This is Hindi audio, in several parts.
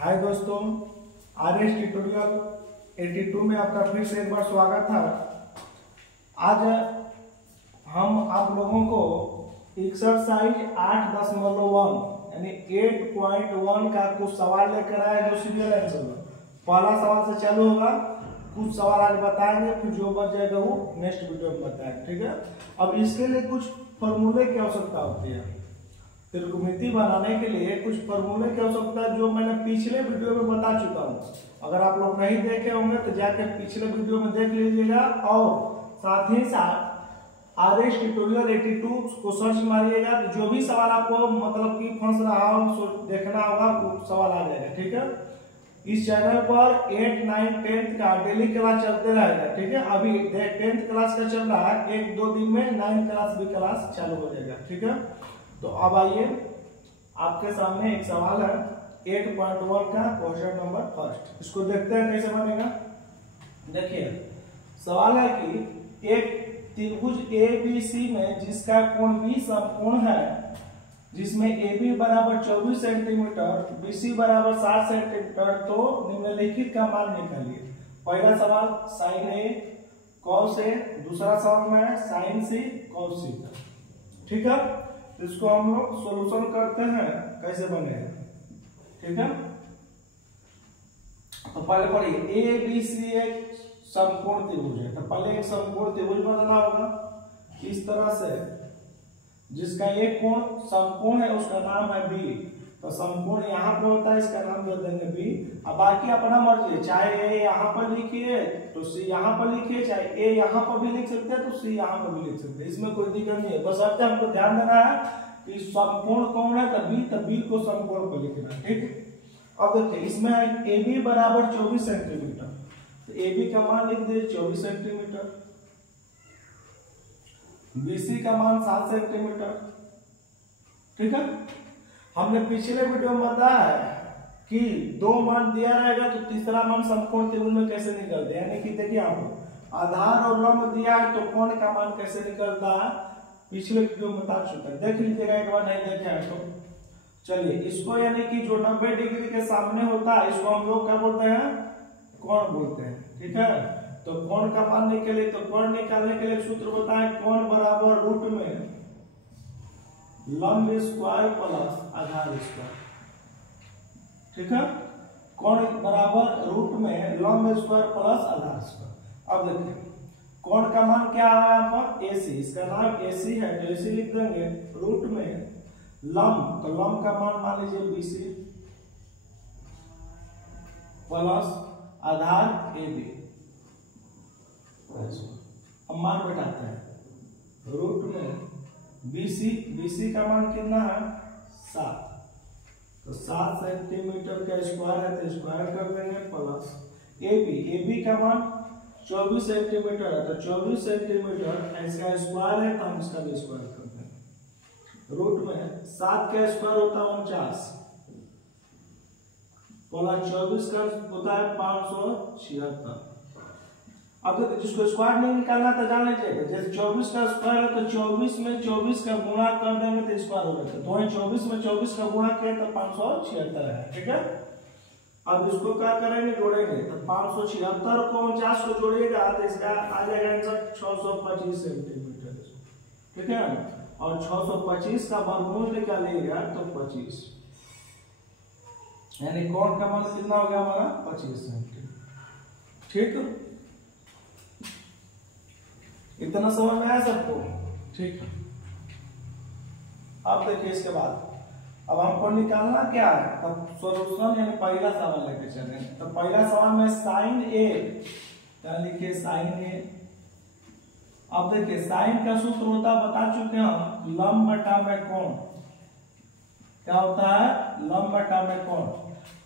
हाय दोस्तों, आरएस ट्यूटोरियल 82 में आपका फिर से एक बार स्वागत है। आज हम आप लोगों को एक्सरसाइज 8.1 यानी 8.1 का कुछ सवाल लेकर आए जो सिंगल आंसर। पहला सवाल से चालू होगा, कुछ सवाल आज बताएंगे, फिर जो बच जाएगा वो नेक्स्ट वीडियो में बताएंगे, ठीक है। अब इसके लिए कुछ फॉर्मूले की आवश्यकता होती है। त्रिकोणमिति बनाने के लिए कुछ फॉर्मूले की आवश्यकता है जो मैंने पिछले वीडियो में बता चुका हूँ। अगर आप लोग नहीं देखे होंगे तो जाकर पिछले वीडियो में देख लीजिएगा और साथ ही साथ आरएस ट्यूटोरियल 82 को सर्च मारिएगा तो जो भी सवाल आपको मतलब कि फंस रहा हो देखना होगा वो सवाल आ जाएगा, ठीक है। इस चैनल पर 8, 9, 10 का डेली क्लास चलते रहेगा, ठीक है। अभी 10th क्लास का चल रहा है, 1-2 दिन में 9th क्लास भी क्लास चालू हो जाएगा, ठीक है। तो अब आइए, आपके सामने एक सवाल है 8.1 का क्वेश्चन नंबर फर्स्ट। इसको देखते हैं कैसे बनेगा। देखिए सवाल है कि एक त्रिभुज ABC में जिसका कोण B समकोण है, जिसमें AB बराबर 24 सेंटीमीटर, BC बराबर 60 सेंटीमीटर, तो निम्नलिखित का मान निकालिए। पहला सवाल साइन A cos A, दूसरा सवाल में साइन C cos C, ठीक है। इसको हम लोग सॉल्यूशन करते हैं कैसे बनेगा, ठीक है। तो पहले पढ़िए ABC एक समकोण त्रिभुज है, तो पहले एक समकोण त्रिभुज बनाना होगा इस तरह से, जिसका एक कोण समकोण है उसका नाम है B। तो समकोण यहाँ पे होता है, इसका नाम दे देंगे B। अब बाकी अपना मर्जी है, चाहे A यहाँ पर लिखिए तो C यहाँ पर लिखिए, चाहे A यहाँ पर भी लिख सकते हैं तो C यहाँ पर भी लिख सकते हैं, इसमें कोई दिक्कत नहीं है। बस अब हमको ध्यान देना है कि समकोण कौन है, तो B को समकोण पर लिखना है, ठीक। अब देखिए इसमें AB बराबर 24 सेंटीमीटर, तो AB का मान लिख दीजिए 24 सेंटीमीटर, BC का मान 7 सेंटीमीटर, ठीक है। हमने पिछले वीडियो में बताया है कि दो मान दिया रहेगा तो तीसरा मान समकोण त्रिभुज में कैसे निकलते हैं, यानी कि देखिए आपको आधार और लंब दिया है तो कोण का मान कैसे निकलता है पिछले वीडियो में बता चुका है, देख लीजिएगा एक बार नहीं देखे हैं तो। चलिए इसको यानी कि जो 90 डिग्री के सामने होता है इसको हम लोग क्या बोलते हैं, कोण बोलते हैं, ठीक है। तो कोण का मान निकाले, तो कोण निकालने के लिए सूत्र बताएं, कोण बराबर रूट में लंब स्क्वायर प्लस आधार स्क्वायर, ठीक है। कोण बराबर रूट में लंब स्क्वायर प्लस आधार स्क्वायर। अब देखिए कोण का मान क्या है यहाँ पर AC, इसका नाम AC है तो AC लिख देंगे, रूट में लंब, तो लंब का मान लीजिए BC प्लस आधार AB। अब मान बैठाते हैं, रूट में BC का मान कितना है 7, तो 7 सेंटीमीटर का स्क्वायर है तो स्क्वायर कर देंगे, प्लस AB का मान 24 सेंटीमीटर है तो 24 सेंटीमीटर इसका स्क्वायर है तो हम इसका भी स्क्वायर कर देंगे। रूट में 7 का स्क्वायर होता है 49 प्लस 24 का होता है 576। अब तो जिसको स्क्वायर नहीं निकालना तो जान लीजिएगा, जैसे 24 का स्क्वायर है तो 24 में 24 का गुणा कर देंगे तो स्क्वायर हो जाता है, तो 24 में 24 का गुणा किया तो 576 है, ठीक है। अब इसको क्या करेंगे, जोड़ेंगे, तो 576 को 49 को जोड़िएगा तो इसका आ जाएगा आंसर 625 सेंटीमीटर, ठीक है। और 625 का वर्गमूल निकालिएगा तो 25, यानी कोण का मान कितना हो गया हमारा 25 सेंटीमीटर, ठीक। इतना समझ में आया सबको, ठीक है। अब देखिए इसके बाद अब हमको निकालना क्या है, तब सॉल्यूशन यानी पहला सवाल लेके चले। तो पहला सवाल में साइन A, क्या लिखिए साइन A। अब देखिए साइन का सूत्र होता है बता चुके हम, लंब बटा में कोण, क्या होता है लंब बटा में कोण।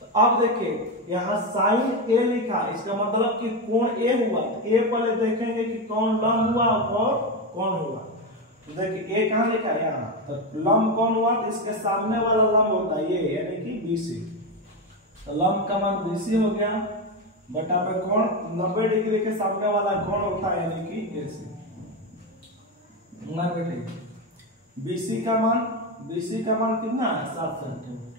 तो अब देखिए यहाँ साइन A लिखा, इसका मतलब कि कोण A हुआ, तो A पहले देखेंगे कि कौन लंब हुआ और कौन हुआ। तो देखिए A कहाँ लिखा है यहाँ, तो लंब कौन हुआ, तो इसके सामने वाला लंब होता है ये, यानी कि BC। तो लंब का मान BC हो गया, बटा में कोण 90 डिग्री के सामने वाला कोण होता है यानी कि AC। BC का मान कितना है 7 सेंटीमीटर।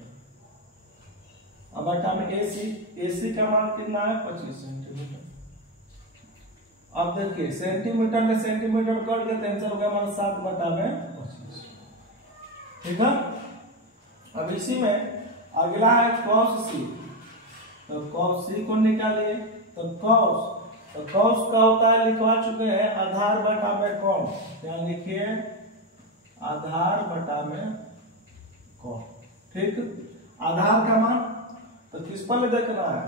अब अब बटा में AC, AC का मान कितना है 25 सेंटीमीटर। अब देखिए सेंटीमीटर में सेंटीमीटर कट के आंसर हो गया हमारा 7 बटा में 25। ठीक है। अब इसी में अगला है cos C, तो cos C को निकालिए। तो cos का होता है, लिखवा चुके हैं आधार बटा में कौन, क्या लिखिए आधार बटा में कौन। ठीक, आधार का मान तो किस पर देखना है,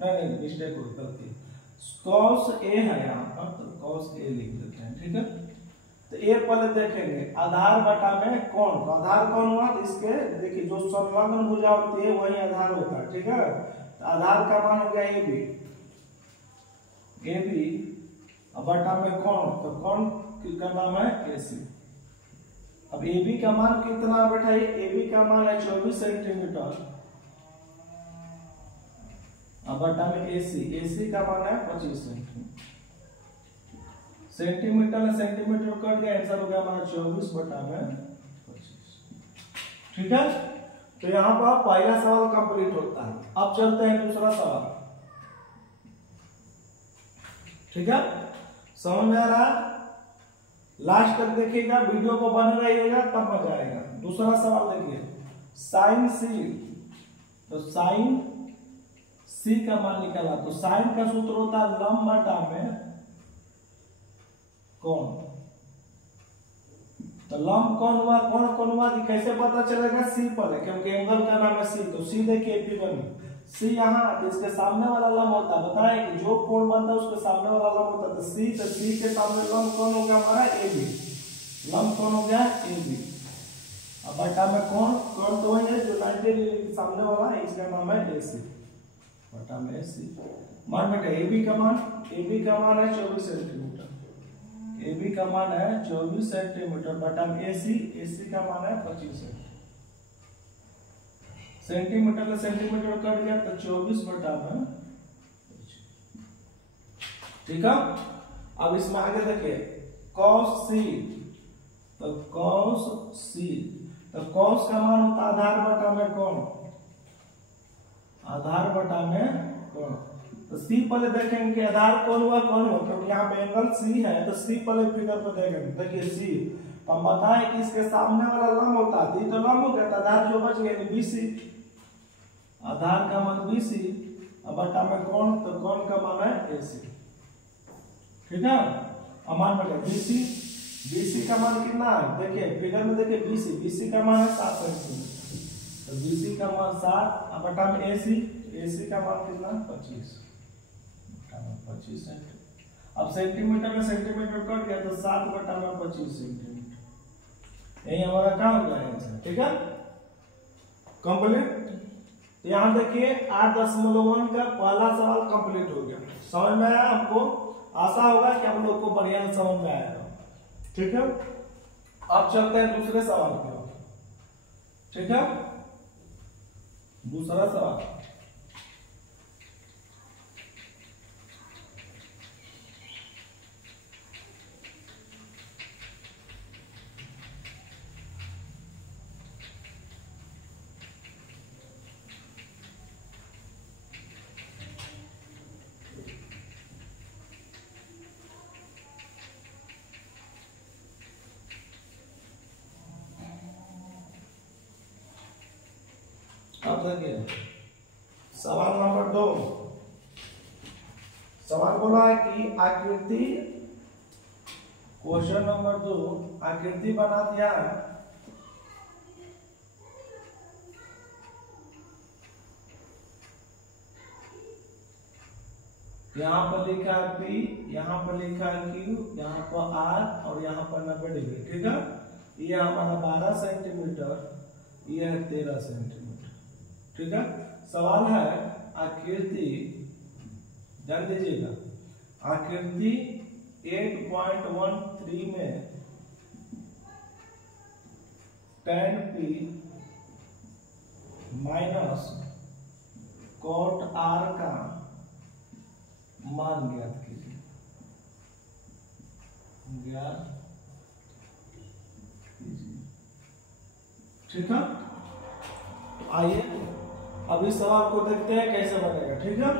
नहीं मिस्टेक हो गलती, cos A है यहाँ पर, तो cos A लिख देते हैं। ठीक है, तो A पहले देखेंगे आधार बटा में कौन, तो आधार कौन हुआ, तो इसके देखिए जो संलग्न भुजा होती है वही आधार होता है। ठीक है, तो आधार का मान हो गया AB बटा में कौन, तो कौन का नाम है AC। अब AB का मान कितना बैठाइए, AB का मान है 24 सेंटीमीटर बटा में AC का मान है 25 सेंटीमीटर। सेंटीमीटर में सेंटीमीटर कट गया, आंसर हो गया हमारा 24 बटा में 25। ठीक है, तो यहाँ पर पहला सवाल कंप्लीट होता है। अब चलते हैं दूसरा सवाल। ठीक है, समझ में आ रहा है, लास्ट तक देखिएगा, वीडियो को बने रहिएगा तब मजा आएगा। दूसरा सवाल देखिए sin C, तो sin C का मान निकाला, तो sin का सूत्र होता है लंब बटा में कौन, तो लंब कौन हुआ, कौन हुआ कैसे पता चलेगा, C पर है क्योंकि एंगल का नाम है C, तो C देखिए P1 C यहाँ, तो इसके सामने वाला लंब होता है, बताए कि जो कोण बनता है उसके सामने वाला लंब होता है, तो C के सामने लंब कौन हो गया हमारा AB, लंब कौन हो गया AB। अब बटा में कौन तो वही है जो 90 डिग्री के सामने वाला है, इसका नाम है AC, बटा में AC। मान बेटा AB का मान है 24 सेंटीमीटर, AB का मान है 24 सेंटीमीटर बटा में AC का मान है 25 सेंटीमीटर में सेंटीमीटर कट गया, तो 24 बटा में। ठीक है, अब इसमें आगे देखिए cos C, तो cos का मान होता है आधार बटा में कौन, तो C पहले देखेंगे कि आधार कौन हुआ, क्योंकि यहाँ पे एंगल C है, तो C पहले फिगर पर देखेंगे। देखिए C, तो हम बताएं कि इसके सामने वाला लंब होता है, तो लंब हो गया, तो आधार जो बच गया BC, आधार का मान BC बटा में कौन, तो कौन का मान है AC। ठीक है, अब मान बेटा BC का मान कितना है, देखिए फिगर में देखिए BC का मान है 7 सेंटीमीटर, तो BC का मान 7 बटा में AC का मान कितना 25 सेंटीमीटर। अब सेंटीमीटर में सेंटीमीटर कट गया, तो 7 बटा में 25 सेंटीमीटर, यही हमारा क्या हो गया आंसर। ठीक है, कंप्लीट। यहाँ देखिए 8.1 का पहला सवाल कंप्लीट हो गया। समझ में आया आपको, आशा होगा कि आप लोग को बढ़िया समझ में आएगा। ठीक है, अब चलते हैं दूसरे सवाल की ओर। ठीक है, दूसरा सवाल अब देखिए सवाल नंबर 2, सवाल बोला है कि आकृति, क्वेश्चन नंबर 2, आकृति बना दिया है यहाँ पर लिखा है P, यहाँ पर लिखा है Q, यहाँ पर R और यहाँ पर 90 डिग्री। ठीक है, ये हमारा 12 सेंटीमीटर, ये है 13 सेंटीमीटर। ठीक है, सवाल है आकृति, ध्यान दीजिएगा, आकृति 8.13 में tan P minus cot R का मान ज्ञात कीजिए। ठीक है, आइए अब इस सवाल को देखते हैं कैसे बनेगा, ठीक है।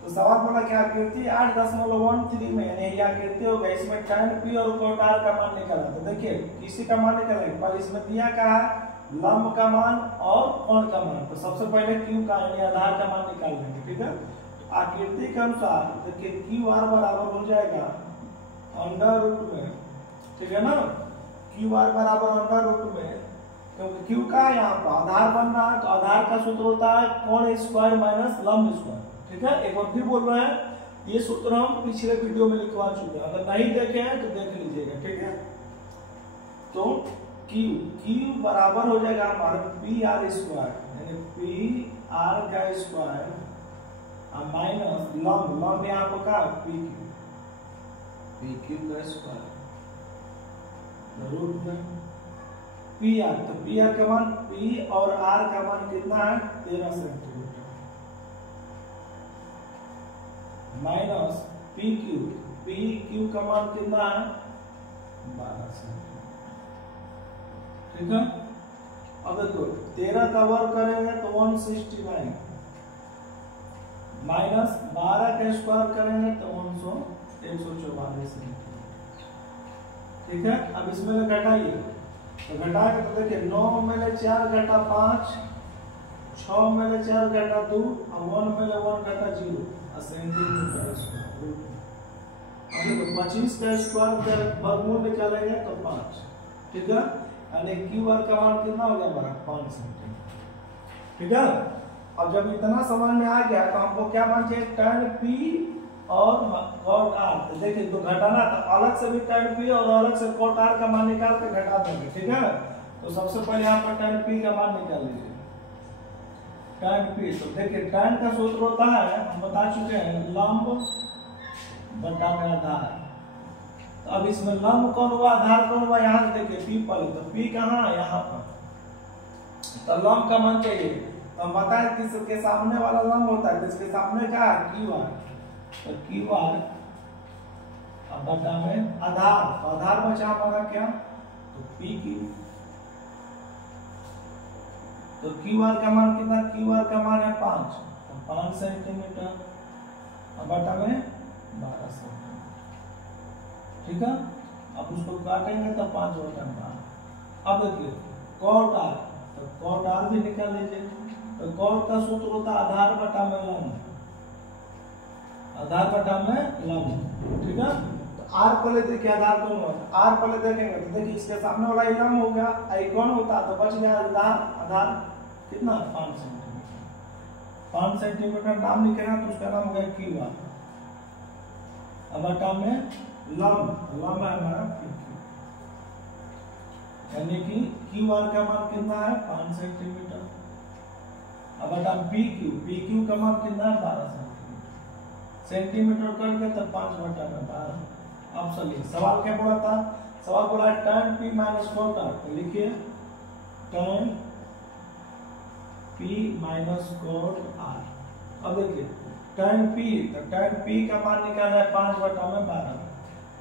तो सवाल बोला क्या आकृति 8.13 में यानी आकृति होगा, इसमें tan p और cot r का मान निकाला। तो देखिए किसी का मान निकालेंगे, पर इसमें दिया क्या है लंब का मान और कोण का मान। तो सबसे पहले q का यानी आधार का मान निकाल लेंगे, ठीक है। आकृति के अनुसार देखिए क्यू आर बराबर हो जाएगा अंडर रूट में, ठीक है ना। क्यू आर बराबर अंडर रूट में, क्योंकि क्यू का यहाँ पर आधार बन रहा है, तो आधार का सूत्र होता है कोण स्क्वायर माइनस लंब स्क्वायर, ठीक है। एक बार फिर बोल रहे हैं, ये सूत्र हम पिछले वीडियो में लिखवा चुके हैं, अगर नहीं देखे हैं तो देख लीजिएगा, ठीक है। तो क्यू बराबर हो जाएगा हमारा पी आर स्क्वायर यानी पी आर का स्क्वायर माइनस लंब यहाँ पर का पी क्यू का स्क्वायर रूट में पी आर। तो पी आर का मान पी और आर का मान कितना है 13 सेंटीमीटर माइनस पी क्यू का मान कितना है 12 सेंटीमीटर, ठीक है। अब देखो 13 का वर्ग करेंगे तो 169 माइनस 12 का स्क्वायर करेंगे तो 144 सेंटीमीटर, ठीक है। अब इसमें घटाइए, तो घटा के तो देखिए 9 में ले 4 घटा 5, 6 में ले 4 घटा 2 और 1 में ले 1 घटा 0 सेंटीमीटर स्क्वायर। अब देखो 25 का स्क्वायर वर्गमूल निकालेंगे तो 5, ठीक है। यानी क्यू आर का मान कितना हो गया हमारा 5 सेंटीमीटर, ठीक है। अब जब इतना समझ में आ गया तो हमको क्या मान चाहिए tan p और cot r। तो देखिए तो घटाना तो अलग से भी tan p और अलग से cot r का मान निकाल के घटा देंगे, ठीक है। तो सबसे पहले यहाँ पर tan p का मान निकाल लीजिए, tan p। तो देखिए tan का सूत्र होता है हम बता चुके हैं लंब बटा में आधार। तो अब इसमें लंब कौन हुआ आधार कौन हुआ, यहाँ से देखिए p पहले, तो p कहाँ है यहाँ पर, तो लंब का मान चाहिए। तो हम बताएं किसके सामने वाला लंब होता है, जिसके सामने क्या है क्यू आर। तो क्यू आर अब बटा में आधार, तो आधार बचा हमारा क्या तो पी क्यू। तो क्यू आर का मान कितना, क्यू आर का मान है 5, तो 5 सेंटीमीटर अब बटा में 12 सेंटीमीटर, ठीक है। अब उसको काटेंगे तो 5 बटा 12। अब देखिए cot r, तो cot r भी निकाल लीजिए। तो cot का सूत्र होता है आधार बटा में लंब, आधार बटा में लंब, ठीक है। तो r पहले देखिए आधार कौन होता है, r पहले देखेंगे तो देखिए इसके सामने वाला लंब हो गया, आई कौन होता तो बच गया आधार कितना 5 सेंटीमीटर। 5 सेंटीमीटर नाम लिखेगा तो उसका नाम हो गया क्यू आर। अब बटा में लंब है हमारा पी क्यू, यानी कि क्यू आर का मान कितना है 5 सेंटीमीटर। अब बटा पी क्यू का मान कितना है 12 सेंटीमीटर करके तो 5 बटा में 12। अब चलिए सवाल क्या बोला था, सवाल बोला tan p minus cot r। तो लिखिए tan p minus cot r। अब देखिए tan p, तो tan p का मान निकालना है 5 बटा में 12,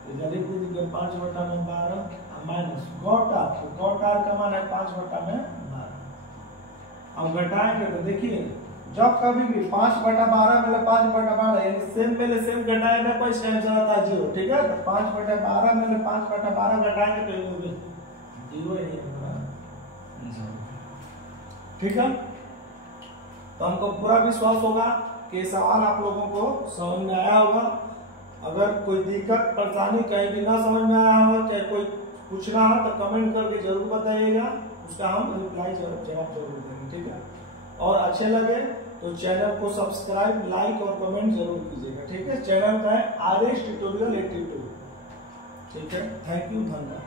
तो जल्दी दीजिए 5 बटा में 12 माइनस cot r, तो cot r का मान है 5 बटा में 12। अब घटाएंगे तो देखिए जब कभी भी 5 बटा 12 में 5 बटा 12 यानी सेम पहले सेम घटाएंगे कोई आंसर आता है 0, ठीक है। तो 5 बटा 12 में 5 बटा 12 घटाएंगे तो ये होगा 0 ही होगा, ठीक है। तो हमको पूरा विश्वास होगा कि सवाल आप लोगों को समझ में आया होगा। अगर कोई दिक्कत परेशानी कहीं भी ना समझ में आया हो, चाहे कोई पूछना हो तो कमेंट करके जरूर बताइएगा, उसका हम रिप्लाई जवाब जरूर देंगे, ठीक है। और अच्छे लगे तो चैनल को सब्सक्राइब लाइक और कमेंट जरूर कीजिएगा, ठीक है। चैनल का है RS ट्यूटोरियल 82, ठीक है। थैंक यू, धन्यवाद।